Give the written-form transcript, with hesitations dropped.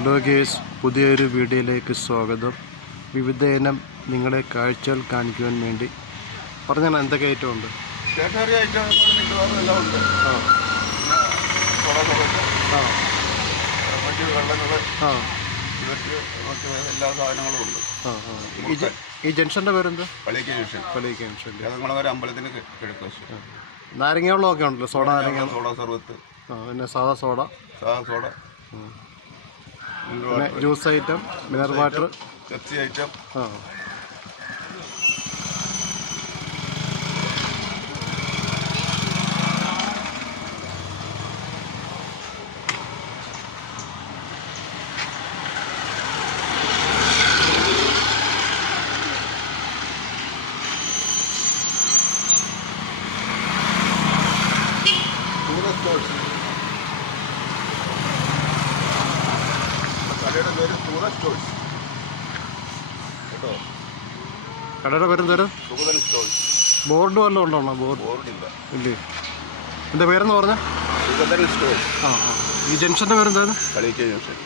Hello guys, പുതിയൊരു വീഡിയോയിലേക്ക് സ്വാഗതം. വിവിധ ഇനം നിങ്ങളെ കാഴ്ചകൾ കാണിക്കുവാൻ വേണ്ടി പറഞ്ഞാൽ എന്തൊക്കെ ഐറ്റം ഉണ്ട്? സ്റ്റേഷനറി ഐറ്റം എല്ലാം ഉണ്ട്. മറ്റ് വെള്ളങ്ങൾ, ഇവർക്ക് എല്ലാ സാധനങ്ങളും ഉണ്ട്. ഈ ജംഗ്ഷൻ്റെ പേരെന്ത്? പള്ളിക്ക് ജംഗ്ഷൻ. പള്ളിക്ക് ജംഗ്ഷൻ. ഒരു അമ്പലത്തിന് കിഴക്ക് വശം. നാരങ്ങ വെള്ളമൊക്കെ ഉണ്ടല്ലോ, സോഡ നാരങ്ങ, സോഡ സർവത്ത്, പിന്നെ സാധാ സോഡ, പിന്നെ juice item, mineral water, Pepsi item. കടയുടെ പേര് സൂറത്ത് സ്റ്റോഴ്സ് കേട്ടോ. കടയുടെ പേരെന്തേലും സുഗതൻ സ്റ്റോഴ്സ്. ബോർഡ് വല്ലതും ഉണ്ടോ? ബോർഡില്ല. ഇല്ലേ? എൻ്റെ പേരെന്ന് പറഞ്ഞാൽ സുഗതൻ സ്റ്റോഴ്സ്. ഈ ജംഗ്ഷൻ്റെ പേരെന്തായിരുന്നു? കളിക്ക ജംഗ്ഷൻ.